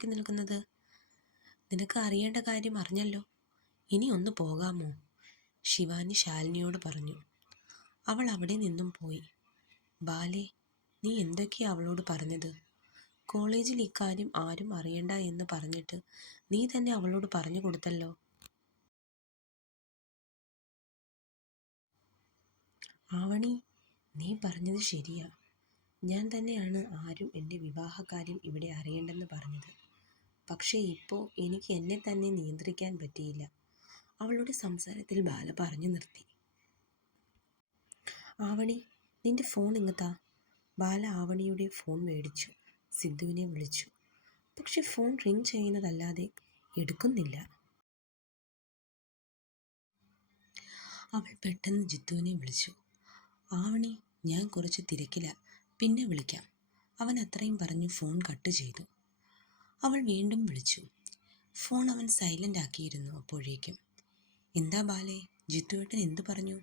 നോക്കി നിൽക്കുന്നത്? നിനക്ക് അറിയേണ്ട കാര്യം അറിഞ്ഞല്ലോ. ഇനി ഒന്ന് പോകാമോ? ശിവാനി ശാലിനിയോട് പറഞ്ഞു. അവൾ അവിടെ നിന്നും പോയി. ബാലെ, നീ എന്തൊക്കെയാ അവളോട് പറഞ്ഞത്? കോളേജിൽ ഇക്കാര്യം ആരും അറിയണ്ട എന്ന് പറഞ്ഞിട്ട് നീ തന്നെ അവളോട് പറഞ്ഞു കൊടുത്തല്ലോ. ആവണി, നീ പറഞ്ഞത് ശരിയാ. ഞാൻ തന്നെയാണ് ആരും എൻ്റെ വിവാഹകാര്യം ഇവിടെ അറിയണ്ടെന്ന് പറഞ്ഞത്. പക്ഷേ ഇപ്പോൾ എനിക്ക് എന്നെ തന്നെ നിയന്ത്രിക്കാൻ പറ്റിയില്ല. അവളുടെ സംസാരത്തിൽ ബാല പറഞ്ഞു നിർത്തി. ആവണി, നിന്റെ ഫോൺ ഇങ്ങത്താ. ബാല ആവണിയുടെ ഫോൺ മേടിച്ചു സിദ്ധുവിനെ വിളിച്ചു. പക്ഷെ ഫോൺ റിങ് ചെയ്യുന്നതല്ലാതെ എടുക്കുന്നില്ല. അവൾ പെട്ടെന്ന് ജിത്തുവിനെ വിളിച്ചു. ആവണി, ഞാൻ കുറച്ച് തിരക്കില, പിന്നെ വിളിക്കാം. അവൻ അത്രയും പറഞ്ഞ് ഫോൺ കട്ട് ചെയ്തു. അവൾ വീണ്ടും വിളിച്ചു. ഫോൺ അവൻ സൈലൻ്റ് ആക്കിയിരുന്നു. അപ്പോഴേക്കും എന്താ ബാലെ, ജിത്തുവേട്ടൻ എന്തു പറഞ്ഞു?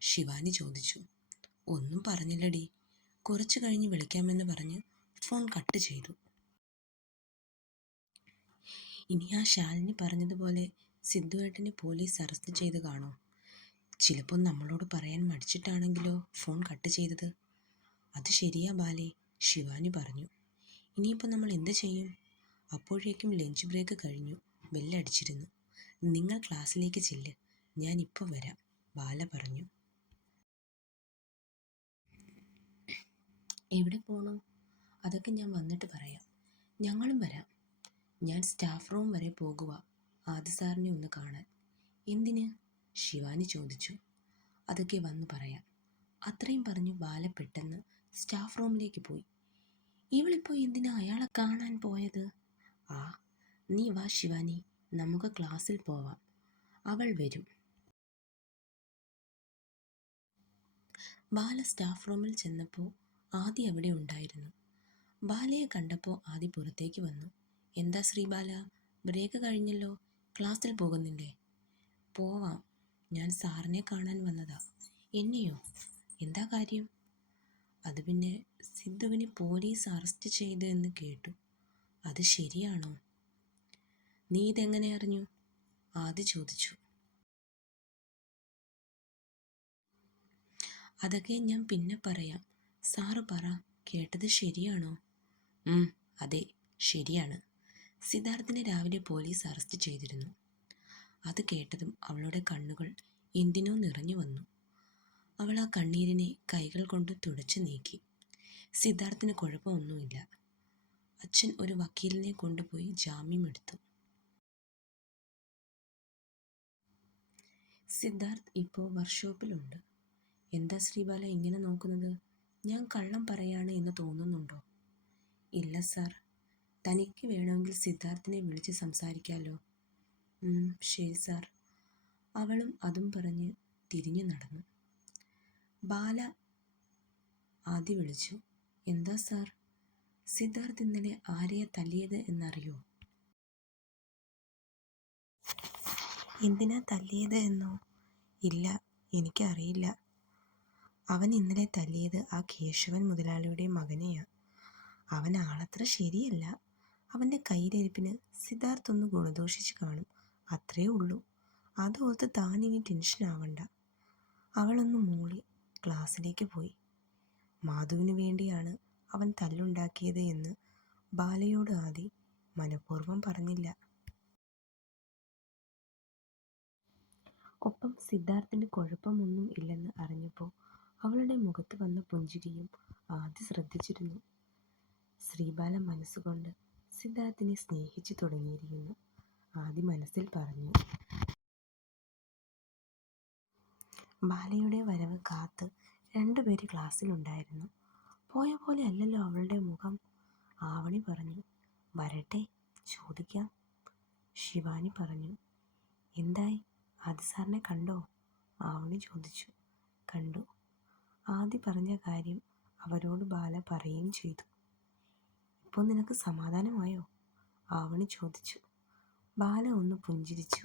ശിവാനി ചോദിച്ചു. ഒന്നും പറഞ്ഞില്ലടി, കുറച്ച് കഴിഞ്ഞ് വിളിക്കാമെന്ന് പറഞ്ഞ് ഫോൺ കട്ട് ചെയ്തു. ഇനി ആ ശാലിനി പറഞ്ഞതുപോലെ സിദ്ധുവേട്ടനെ പോലീസ് അറസ്റ്റ് ചെയ്ത് കാണോ? ചിലപ്പോൾ നമ്മളോട് പറയാൻ മടിച്ചിട്ടാണെങ്കിലോ ഫോൺ കട്ട് ചെയ്തത്. അത് ശരിയാ ബാലെ, ശിവാനി പറഞ്ഞു. ഇനിയിപ്പോൾ നമ്മൾ എന്ത് ചെയ്യും? അപ്പോഴേക്കും ലഞ്ച് ബ്രേക്ക് കഴിഞ്ഞു. ബെല്ലടിച്ചിരുന്നു. നിങ്ങൾ ക്ലാസ്സിലേക്ക് ചെല്ല്, ഞാൻ ഇപ്പോൾ വരാം, ബാല പറഞ്ഞു. എവിടെ പോകണോ? അതൊക്കെ ഞാൻ വന്നിട്ട് പറയാം. ഞങ്ങളും വരാം. ഞാൻ സ്റ്റാഫ് റൂം വരെ പോകുക, ആദി സാറിനെ ഒന്ന് കാണാൻ. എന്തിന്? ശിവാനി ചോദിച്ചു. അതൊക്കെ വന്ന് പറയാം. അത്രയും പറഞ്ഞു ബാല പെട്ടെന്ന് സ്റ്റാഫ് റൂമിലേക്ക് പോയി. ഇവളിപ്പോൾ എന്തിനാ അയാളെ കാണാൻ പോയത്? ആ, നീ വാ ശിവാനി, നമുക്ക് ക്ലാസ്സിൽ പോവാം, അവൾ വരും. ബാല സ്റ്റാഫ് റൂമിൽ ചെന്നപ്പോൾ ആദി അവിടെ ഉണ്ടായിരുന്നു. ബാലയെ കണ്ടപ്പോൾ ആദി പുറത്തേക്ക് വന്നു. എന്താ ശ്രീബാല, ബ്രേക്ക് കഴിഞ്ഞല്ലോ, ക്ലാസ്സിൽ പോകുന്നില്ലേ? പോവാം, ഞാൻ സാറിനെ കാണാൻ വന്നതാ. എന്നെയോ? എന്താ കാര്യം? അത് പിന്നെ സിദ്ധുവിനെ പോലീസ് അറസ്റ്റ് ചെയ്തു എന്ന് കേട്ടു. അത് ശരിയാണോ? നീ ഇതെങ്ങനെ അറിഞ്ഞു? ആദി ചോദിച്ചു. അതൊക്കെ ഞാൻ പിന്നെ പറയാം. സാറ് പറ, കേട്ടത് ശരിയാണോ? അതെ, ശരിയാണ്. സിദ്ധാർത്ഥിനെ രാവിലെ പോലീസ് അറസ്റ്റ് ചെയ്തിരുന്നു. അത് കേട്ടതും അവളുടെ കണ്ണുകൾ എന്തിനോ നിറഞ്ഞു വന്നു. അവൾ ആ കണ്ണീരിനെ കൈകൾ കൊണ്ട് തുടച്ചു നീക്കി. സിദ്ധാർത്ഥിന് കുഴപ്പമൊന്നുമില്ല. അച്ഛൻ ഒരു വക്കീലിനെ കൊണ്ടുപോയി ജാമ്യം എടുത്തു. സിദ്ധാർത്ഥ് ഇപ്പോൾ വർക്ക്ഷോപ്പിലുണ്ട്. എന്താ ശ്രീബാല ഇങ്ങനെ നോക്കുന്നത്? ഞാൻ കള്ളം പറയാണ് എന്ന് തോന്നുന്നുണ്ടോ? ഇല്ല സാർ, തനിക്ക് വേണമെങ്കിൽ സിദ്ധാർത്ഥിനെ വിളിച്ച് സംസാരിക്കാമല്ലോ. ശരി സാർ. അവളും അതും പറഞ്ഞ് തിരിഞ്ഞു നടന്നു. ബാല ആദ്യം വിളിച്ചു. എന്താ സാർ, സിദ്ധാർത്ഥ് ഇന്നലെ ആരെയാ തല്ലിയത് എന്നറിയോ? എന്തിനാ തല്ലിയത് എന്നോ? ഇല്ല, എനിക്കറിയില്ല. അവൻ ഇന്നലെ തല്ലിയത് ആ കേശവൻ മുതലാളിയുടെ മകനെയാ. അവൻ ആളത്ര ശരിയല്ല. അവൻ്റെ കയ്യിലിരിപ്പിന് സിദ്ധാർത്ഥ് ഒന്ന് ഗുണദോഷിച്ച് കാണും, അത്രേ ഉള്ളൂ. അതോർത്ത് താനിനി ടെൻഷൻ ആവണ്ട. അവളൊന്ന് മൂളി ക്ലാസ്സിലേക്ക് പോയി. മാധുവിന് വേണ്ടിയാണ് അവൻ തല്ലുണ്ടാക്കിയത് എന്ന് ബാലയോട് ആദി മനഃപൂർവ്വം പറഞ്ഞില്ല. ഒപ്പം സിദ്ധാർത്ഥിന് കുഴപ്പമൊന്നും ഇല്ലെന്ന് അറിഞ്ഞപ്പോൾ അവളുടെ മുഖത്ത് വന്ന പുഞ്ചിരിയും ആദി ശ്രദ്ധിച്ചിരുന്നു. ശ്രീബാല മനസ്സുകൊണ്ട് സിദ്ധാർത്ഥിനെ സ്നേഹിച്ചു തുടങ്ങിയിരിക്കുന്നു, ആദി മനസ്സിൽ പറഞ്ഞു. ബാലയുടെ വരവ് കാത്ത് രണ്ടുപേര് ക്ലാസ്സിലുണ്ടായിരുന്നു. പോയ പോലെ അല്ലല്ലോ അവളുടെ മുഖം. ആവണി പറഞ്ഞു. വരട്ടെ, ചോദിക്കാം. ശിവാനി പറഞ്ഞു. എന്തായി, ആദി സാറിനെ കണ്ടോ? ആവണി ചോദിച്ചു. കണ്ടു. ആദി പറഞ്ഞ കാര്യം അവരോട് ബാല പറയുകയും ചെയ്തു. ഇപ്പോൾ നിനക്ക് സമാധാനമായോ? ആവണി ചോദിച്ചു. ബാല ഒന്ന് പുഞ്ചിരിച്ചു.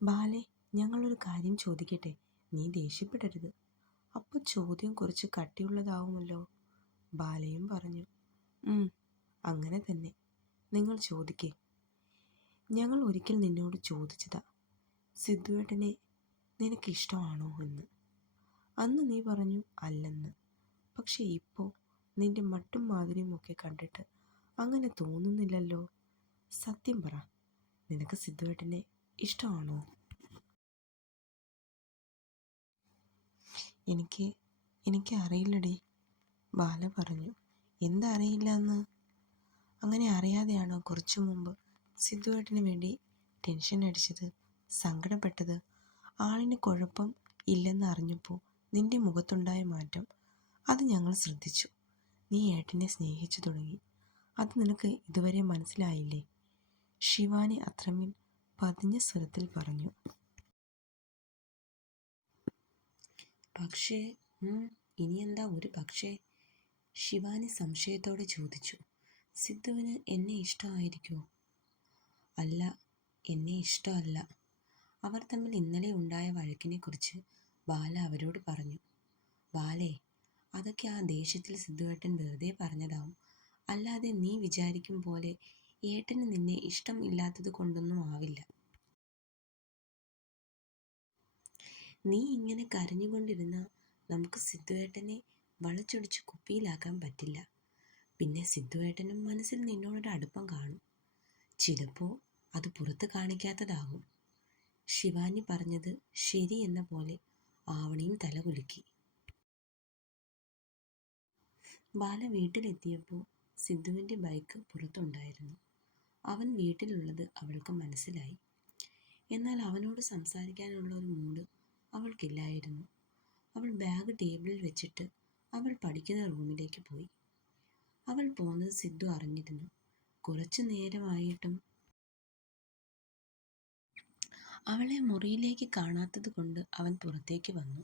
ബാലെ, ഞങ്ങളൊരു കാര്യം ചോദിക്കട്ടെ? നീ ദേഷ്യപ്പെടരുത്. അപ്പോൾ ചോദ്യം കുറച്ച് കട്ടിയുള്ളതാവുമല്ലോ. ബാലയും പറഞ്ഞു. അങ്ങനെ തന്നെ. നിങ്ങൾ ചോദിക്കേ. ഞങ്ങൾ ഒരിക്കൽ നിന്നോട് ചോദിച്ചതാ, സിദ്ധുവേട്ടനെ നിനക്കിഷ്ടമാണോ എന്ന്. അന്ന് നീ പറഞ്ഞു അല്ലെന്ന്. പക്ഷെ ഇപ്പോൾ നിന്റെ മട്ടും മാതിരിയും ഒക്കെ കണ്ടിട്ട് അങ്ങനെ തോന്നുന്നില്ലല്ലോ. സത്യം പറ, നിനക്ക് സിദ്ധുവേട്ടനെ ഇഷ്ടമാണോ? എനിക്ക് അറിയില്ലടി, ബാല പറഞ്ഞു. എന്താ അറിയില്ല എന്ന്? അങ്ങനെ അറിയാതെയാണോ കുറച്ചു മുമ്പ് സിദ്ധുവേട്ടന് വേണ്ടി ടെൻഷൻ അടിച്ചത്, സങ്കടപ്പെട്ടത്? ആളിന് കുഴപ്പം ഇല്ലെന്ന് അറിഞ്ഞപ്പോൾ നിന്റെ മുഖത്തുണ്ടായ മാറ്റം, അത് ഞങ്ങൾ ശ്രദ്ധിച്ചു. നീ ഏട്ടനെ സ്നേഹിച്ചു തുടങ്ങി. അത് നിനക്ക് ഇതുവരെ മനസ്സിലായില്ലേ? ശിവാനി അത്രമേൽ പതിഞ്ഞ സ്വരത്തിൽ പറഞ്ഞു. പക്ഷേ ഇനി എന്താ ഒരു പക്ഷേ? ശിവാനി സംശയത്തോടെ ചോദിച്ചു. സിദ്ധുവിന് എന്നെ ഇഷ്ടമായിരിക്കുമോ? അല്ല, എന്നെ ഇഷ്ടമല്ല. അവർ തമ്മിൽ ഇന്നലെ ഉണ്ടായ വഴക്കിനെക്കുറിച്ച് ബാല അവരോട് പറഞ്ഞു. ബാലേ, അതൊക്കെ ആ ദേഷ്യത്തിൽ സിദ്ധുവേട്ടൻ വെറുതെ പറഞ്ഞതാവും. അല്ലാതെ നീ വിചാരിക്കും പോലെ ഏട്ടന് നിന്നെ ഇഷ്ടം ഇല്ലാത്തത് കൊണ്ടൊന്നും ആവില്ല. നീ ഇങ്ങനെ കരഞ്ഞുകൊണ്ടിരുന്ന നമുക്ക് സിദ്ധുവേട്ടനെ വളച്ചൊടിച്ച് കുപ്പിയിലാക്കാൻ പറ്റില്ല. പിന്നെ സിദ്ധുവേട്ടനും മനസ്സിൽ നിന്നോടൊരു അടുപ്പം കാണും. ചിലപ്പോൾ അത് പുറത്ത് കാണിക്കാത്തതാകും. ശിവാനി പറഞ്ഞത് ശരി എന്ന പോലെ ആവണിയും തലകുലുക്കി. ബാല വീട്ടിലെത്തിയപ്പോൾ സിദ്ധുവിൻ്റെ ബൈക്ക് പുറത്തുണ്ടായിരുന്നു. അവൻ വീട്ടിലുള്ളത് അവൾക്ക് മനസ്സിലായി. എന്നാൽ അവനോട് സംസാരിക്കാനുള്ള ഒരു മൂഡ് അവൾക്കില്ലായിരുന്നു. അവൾ ബാഗ് ടേബിളിൽ വെച്ചിട്ട് അവൾ പഠിക്കുന്ന റൂമിലേക്ക് പോയി. അവൾ പോകുന്നത് സിദ്ധു അറിഞ്ഞിരുന്നു. കുറച്ചു നേരമായിട്ടും അവളെ മുറിയിലേക്ക് കാണാത്തത് കൊണ്ട് അവൻ പുറത്തേക്ക് വന്നു.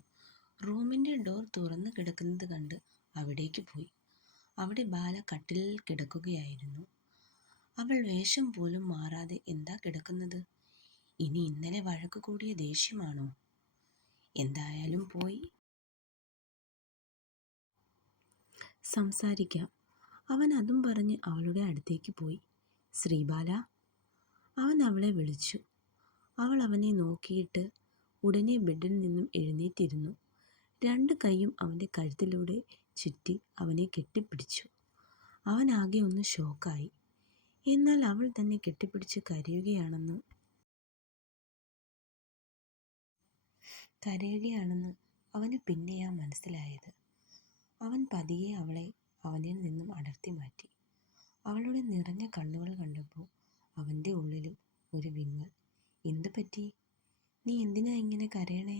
റൂമിൻ്റെ ഡോർ തുറന്നു കിടക്കുന്നത് കണ്ട് അവിടേക്ക് പോയി. അവിടെ ബാല കട്ടിലിൽ കിടക്കുകയായിരുന്നു. അവൾ വേഷം പോലും മാറാതെ എന്താ കിടക്കുന്നത്? ഇനി ഇന്നലെ വഴക്ക് കൂടിയ ദേഷ്യമാണോ? എന്തായാലും പോയി സംസാരിക്കാം. അവൻ അതും പറഞ്ഞ് അവളുടെ അടുത്തേക്ക് പോയി. ശ്രീബാല, അവൻ അവളെ വിളിച്ചു. അവൾ അവനെ നോക്കിയിട്ട് ഉടനെ ബെഡിൽ നിന്നും എഴുന്നേറ്റിരുന്നു. രണ്ട് കൈയും അവൻ്റെ കഴുത്തിലൂടെ ചുറ്റി അവനെ കെട്ടിപ്പിടിച്ചു. അവൻ ആകെ ഒന്ന് ഷോക്കായി. എന്നാൽ അവൾ തന്നെ കെട്ടിപ്പിടിച്ച് കരയുകയാണെന്ന് അവന് പിന്നെയാ മനസ്സിലായത്. അവൻ പതിയെ അവളെ അവനിൽ നിന്നും അടർത്തി മാറ്റി. അവളുടെ നിറഞ്ഞ കണ്ണുകൾ കണ്ടപ്പോൾ അവൻ്റെ ഉള്ളിലും ഒരു വിങ്ങൽ. എന്തു പറ്റി? നീ എന്തിനാ ഇങ്ങനെ കരയണേ?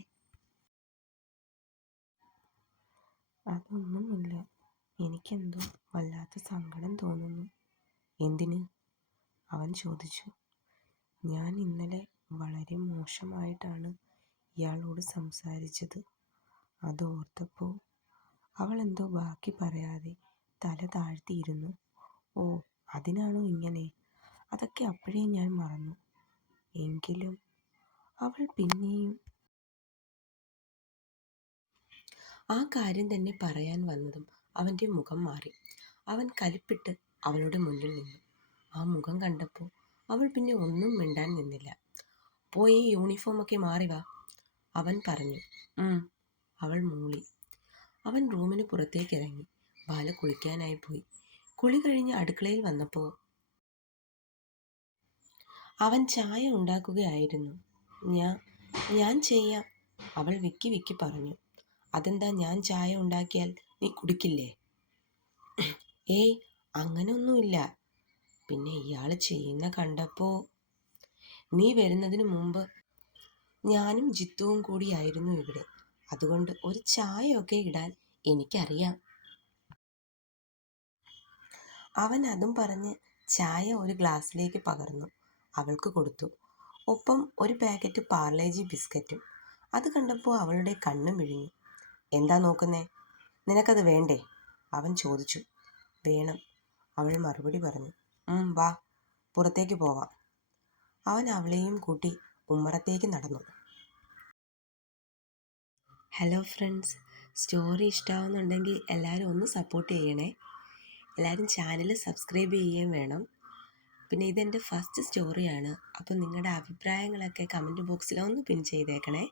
അതൊന്നുമില്ല, എനിക്കെന്തോ വല്ലാത്ത സങ്കടം തോന്നുന്നു. എന്തിന്? അവൻ ചോദിച്ചു. ഞാൻ ഇന്നലെ വളരെ മോശമായിട്ടാണ് ഇയാളോട് സംസാരിച്ചത്. അതോർത്തപ്പോൾ. അവൾ എന്തോ ബാക്കി പറയാതെ തല താഴ്ത്തിയിരുന്നു. ഓ, അതിനാണോ ഇങ്ങനെ? അതൊക്കെ അപ്പോഴേ ഞാൻ മറന്നു. എങ്കിലും അവൾ പിന്നെയും ആ കാര്യം തന്നെ പറയാൻ വന്നതും അവൻ്റെ മുഖം മാറി. അവൻ കലിപ്പിട്ട് അവളുടെ മുന്നിൽ നിന്നു. ആ മുഖം കണ്ടപ്പോൾ അവൾ പിന്നെ ഒന്നും മിണ്ടാൻ നിന്നില്ല. പോയി യൂണിഫോമൊക്കെ മാറി വാ, അവൻ പറഞ്ഞു. അവൾ മൂളി. അവൻ റൂമിന് പുറത്തേക്ക് ഇറങ്ങി. ബാല കുളിക്കാനായി പോയി. കുളി കഴിഞ്ഞ് അടുക്കളയിൽ വന്നപ്പോൾ അവൻ ചായ ഉണ്ടാക്കുകയായിരുന്നു. ഞാൻ ചെയ്യാം, അവൾ വിക്കി വിക്കി പറഞ്ഞു. അതെന്താ, ഞാൻ ചായ ഉണ്ടാക്കിയാൽ നീ കുടിക്കില്ലേ? ഏയ്, അങ്ങനെയൊന്നുമില്ല. പിന്നെ ഇയാൾ ചെയ്യുന്ന കണ്ടപ്പോൾ. നീ വരുന്നതിന് മുമ്പ് ഞാനും ജിത്തുവും കൂടിയായിരുന്നു ഇവിടെ. അതുകൊണ്ട് ഒരു ചായയൊക്കെ ഇടാൻ എനിക്കറിയാം. അവൻ അതും പറഞ്ഞ് ചായ ഒരു ഗ്ലാസ്സിലേക്ക് പകർന്നു അവൾക്ക് കൊടുത്തു. ഒപ്പം ഒരു പാക്കറ്റ് പാർലേജി ബിസ്ക്കറ്റും. അത് കണ്ടപ്പോൾ അവളുടെ കണ്ണ് മിഴിഞ്ഞു. എന്താ നോക്കുന്നേ? നിനക്കത് വേണ്ടേ? അവൻ ചോദിച്ചു. വേണം, അവൾ മറുപടി പറഞ്ഞു. വാ, പുറത്തേക്ക് പോവാം. അവൻ അവളെയും കൂട്ടി ഉമ്മറത്തേക്ക് നടന്നു. ഹലോ ഫ്രണ്ട്സ്, സ്റ്റോറി ഇഷ്ടമാവുന്നുണ്ടെങ്കിൽ എല്ലാവരും ഒന്ന് സപ്പോർട്ട് ചെയ്യണേ. എല്ലാവരും ചാനൽ സബ്സ്ക്രൈബ് ചെയ്യുകയും വേണം. പിന്നെ ഇതെൻ്റെ ഫസ്റ്റ് സ്റ്റോറിയാണ്. അപ്പം നിങ്ങളുടെ അഭിപ്രായങ്ങളൊക്കെ കമൻറ്റ് ബോക്സിൽ ഒന്ന് പിൻ ചെയ്തേക്കണേ.